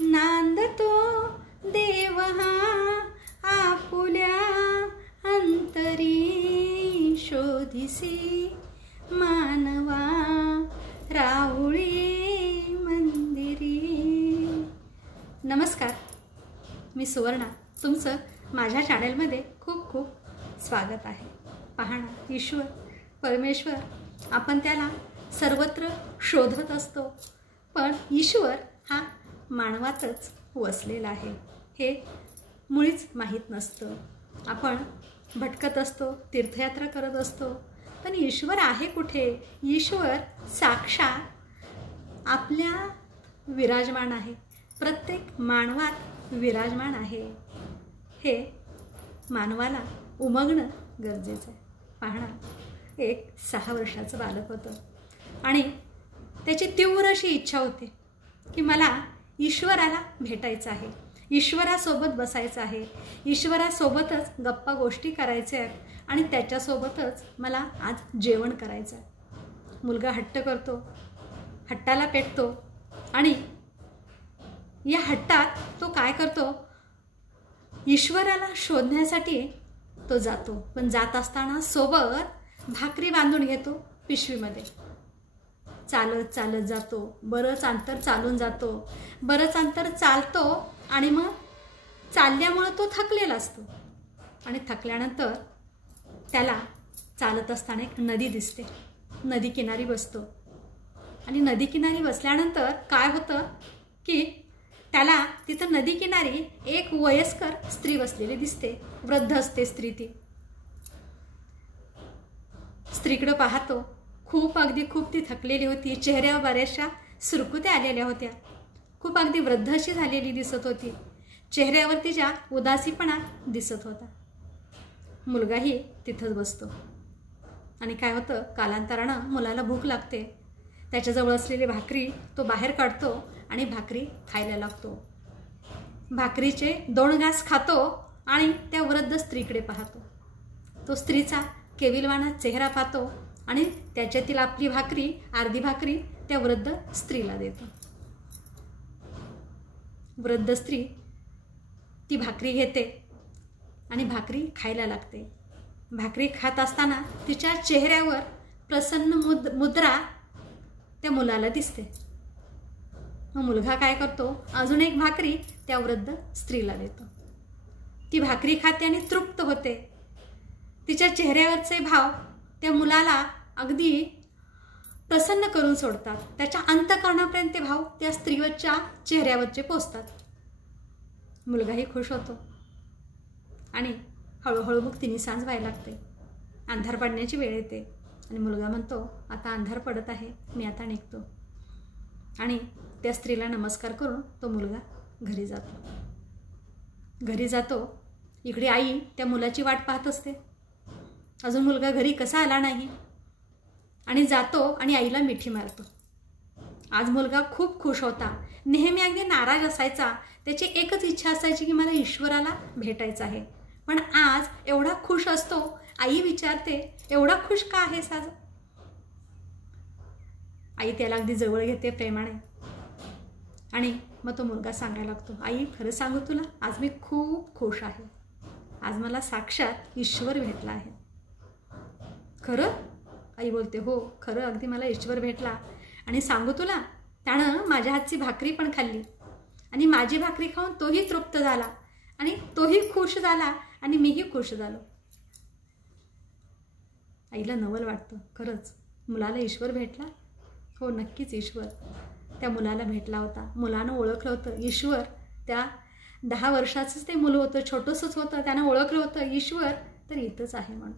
नांदतो देव हा आपुल्या अंतरी शोधिसी मानवा राहुळी मंदिरी। नमस्कार, मी सुवर्णा, तुमचं माझ्या चॅनलमध्ये खूप खूप स्वागत आहे। पहा ना, ईश्वर परमेश्वर आपण त्याला सर्वत्र शोधत असतो, पण ईश्वर हा मानवातच वसलेला आहे हे मुळीच माहीत नसतं। आपण भटकत असतो, तीर्थयात्रा करत असतो, पण ईश्वर आहे कुठे? ईश्वर साक्षात आपल्या विराजमान आहे, प्रत्येक मानवात विराजमान आहे। हे मानवाला उमगणं गरजेचं आहे। पाहणा, एक 6 वर्षाचं बालक होतं आणि त्याची तीव्र अशी इच्छा होती की मला ईश्वराला भेटायचं आहे, ईश्वरासोबत बसायचं आहे, ईश्वरासोबतच गप्पा गोष्टी करायच्या आहेत आणि त्याच्यासोबतच मला आज जेवण करायचं आहे। मुलगा हट्ट करतो, हट्टाला पेटतो आणि या हट्टात तो काय करतो, ईश्वराला शोधण्यासाठी तो जातो। पण जात असताना सोबत भाकरी बांधून घेतो पिशवीमध्ये। चालत चालत जातो, बरंच अंतर चालून जातो, बरंच अंतर चालतो आणि मग चालल्यामुळे तो थकलेला असतो आणि थकल्यानंतर त्याला चालत असताना एक नदी दिसते। नदी किनारी बसतो आणि नदी किनारी बसल्यानंतर काय होतं की त्याला तिथं नदी किनारी एक वयस्कर स्त्री बसलेली दिसते, वृद्ध असते स्त्री। ती स्त्रीकडे पाहतो, खूप ती थकलेली होती, चेहऱ्यावर बऱ्याचशा सुरकुत्या आलेल्या होत्या, खूप अगदी वृद्ध अशी झालेली दिसत होती, चेहऱ्यावर तिच्या उदासीपणा दिसत होता। मुलगाही तिथंच बसतो आणि काय होतं, कालांतरानं मुलाला भूक लागते, त्याच्याजवळ असलेली भाकरी तो बाहेर काढतो आणि भाकरी खायला लागतो। भाकरीचे 2 घास खातो आणि त्या वृद्ध स्त्रीकडे पाहतो। तो स्त्रीचा केविलवाणा चेहरा पाहतो आणि त्याच्यातील आपली भाकरी, अर्धी भाकरी त्या वृद्ध स्त्रीला देतो। वृद्ध स्त्री ती भाकरी घेते आणि भाकरी खायला लागते। भाकरी खात असताना तिच्या चेहऱ्यावर प्रसन्न मुद्रा त्या मुलाला दिसते। मग मुलगा काय करतो, अजून एक भाकरी त्या वृद्ध स्त्रीला देतो। ती भाकरी खाते आणि तृप्त होते। तिच्या चेहऱ्यावरचे भाव त्या मुलाला अगदी प्रसन्न करून सोडतात, त्याच्या अंतःकरणापर्यंत ते भाव त्या स्त्रीवरच्या चेहऱ्यावरचे पोचतात। मुलगाही खुश होतो आणि हळूहळू मग तिन्ही सांज व्हायला लागते, अंधार पडण्याची वेळ येते आणि मुलगा म्हणतो, आता अंधार पडत आहे, मी आता निघतो। आणि त्या स्त्रीला नमस्कार करून तो मुलगा घरी जातो। इकडे आई त्या मुलाची वाट पाहत असते, अजून मुलगा घरी कसा आला नाही आणि जातो आणि आईला मिठी मारतो। आज मुलगा खूप खुश होता, नेहमी अगदी नाराज असायचा, त्याची एकच इच्छा असायची की मला ईश्वराला भेटायचं आहे, पण आज एवढा खुश असतो। आई विचारते, एवढा खुश का आहेस आज? आई त्याला अगदी जवळ घेते प्रेमाने आणि मग तो मुलगा सांगायला लागतो, आई खरं सांगू तुला, आज मी खूप खुश आहे, आज मला साक्षात ईश्वर भेटला आहे। खरं? आई बोलते, हो खरं, अगदी मला ईश्वर भेटला आणि सांगू तुला, त्यानं माझ्या हातची भाकरी पण खाल्ली आणि माझी भाकरी खाऊन तोही तृप्त झाला आणि तोही खुश झाला आणि मीही खुश झालो। आईला नवल वाटतं, खरंच मुलाला ईश्वर भेटला? हो, नक्कीच ईश्वर त्या मुलाला भेटला होता। मुलानं ओळखलं होतं ईश्वर, त्या 10 वर्षाचंच ते मुलं होतं, छोटंसंच होतं, त्यानं ओळखलं होतं ईश्वर तर इथंच आहे म्हणून।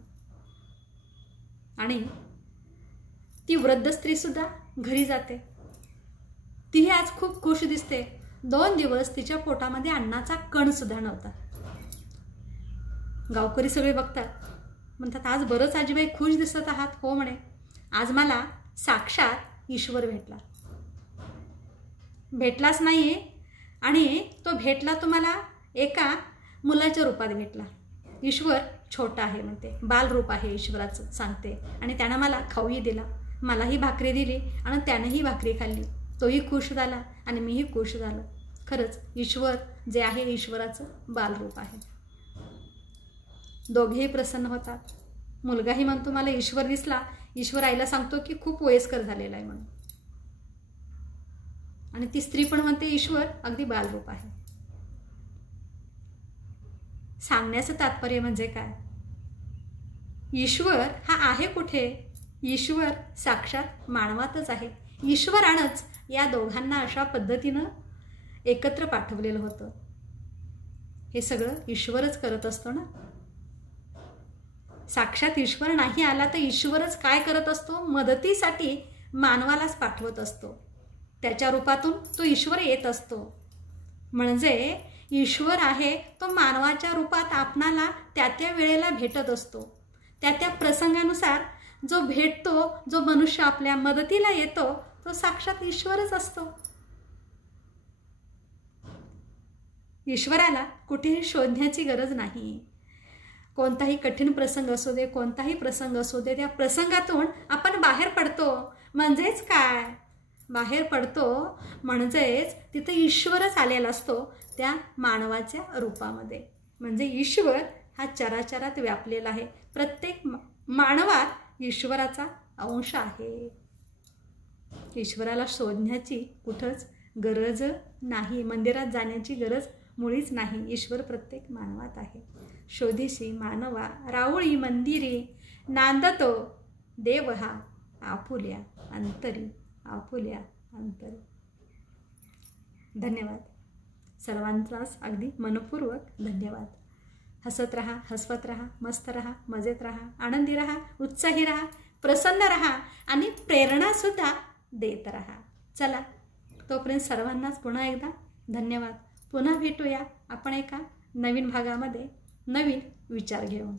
आणि ती वृद्ध स्त्रीसुद्धा घरी जाते, तीही आज खूप खुश दिसते। 2 दिवस तिच्या पोटामध्ये अन्नाचा कणसुद्धा नव्हता। गावकरी सगळे बघतात, म्हणतात, आज बरंच आजीबाई खुश दिसत आहात। हो म्हणे, आज मला साक्षात ईश्वर भेटलाच नाही आणि तो भेटला तुम्हाला एका मुलाच्या रूपात भेटला। ईश्वर छोटा आहे म्हणते, बालरूप आहे ईश्वराचं सांगते आणि त्यानं मला खाऊही दिला, मलाही भाकरी दिली आणि त्यानंही भाकरी खाल्ली, तोही खुश झाला आणि मीही खुश झालो। खरंच ईश्वर जे आहे ईश्वराचं बालरूप आहे. दोघेही प्रसन्न होतात. मुलगाही म्हणतो मला ईश्वर दिसला. ईश्वर आईला सांगतो की खूप वयस्कर झालेला आहे म्हणून. आणि ती स्त्री पण म्हणते ईश्वर अगदी बालरूप आहे. सांगण्याचं तात्पर्य म्हणजे काय? ईश्वर हा आहे कुठे? ईश्वर साक्षात मानवातच आहे. ईश्वरानंच या दोघांना अशा पद्धतीनं एकत्र पाठवलेलं होतं. हे सगळं ईश्वरच करत असतो ना. साक्षात ईश्वर नाही आला तर ईश्वरच काय करत असतो? मदतीसाठी मानवालाच पाठवत असतो. त्याच्या रूपातून तो ईश्वर येत असतो. म्हणजे ईश्वर आहे तो मानवाच्या रूपात आपणाला त्या त्या वेळेला भेटत असतो. त्या त्या प्रसंगानुसार जो भेटतो, जो मनुष्य आपल्या मदतीला येतो, तो साक्षात ईश्वरच असतो. ईश्वराला कुठेही शोधण्याची गरज नाही. कोणताही कठीण प्रसंग असू दे, कोणताही प्रसंग असू दे, त्या प्रसंगातून आपण बाहेर पडतो. म्हणजेच काय? बाहेर पडतो म्हणजेच तिथे ईश्वरच आलेला असतो त्या मानवाच्या रूपामध्ये. म्हणजे ईश्वर हा चराचरात व्यापलेला आहे. प्रत्येक मानवात ईश्वराचा अंश आहे. ईश्वराला शोधण्याची कुठंच गरज नाही. मंदिरात जाण्याची गरज मुळीच नाही. ईश्वर प्रत्येक मानवात आहे. शोधिसी मानवा राऊळी मंदिरी, नांदतो देव हा आपुल्या अंतरी, आपुल्या अंतरी. धन्यवाद सर्वांचाच अगदी मनपूर्वक धन्यवाद. हसत रहा, हसवत रहा, मस्त रहा, मजेत रहा, आनंदी रहा, उत्साही रहा, प्रसन्न रहा आणि प्रेरणासुद्धा देत रहा. चला तोपर्यंत सर्वांनाच पुन्हा एकदा धन्यवाद. पुन्हा भेटूया आपण एका नवीन भागामध्ये नवीन विचार घेऊन.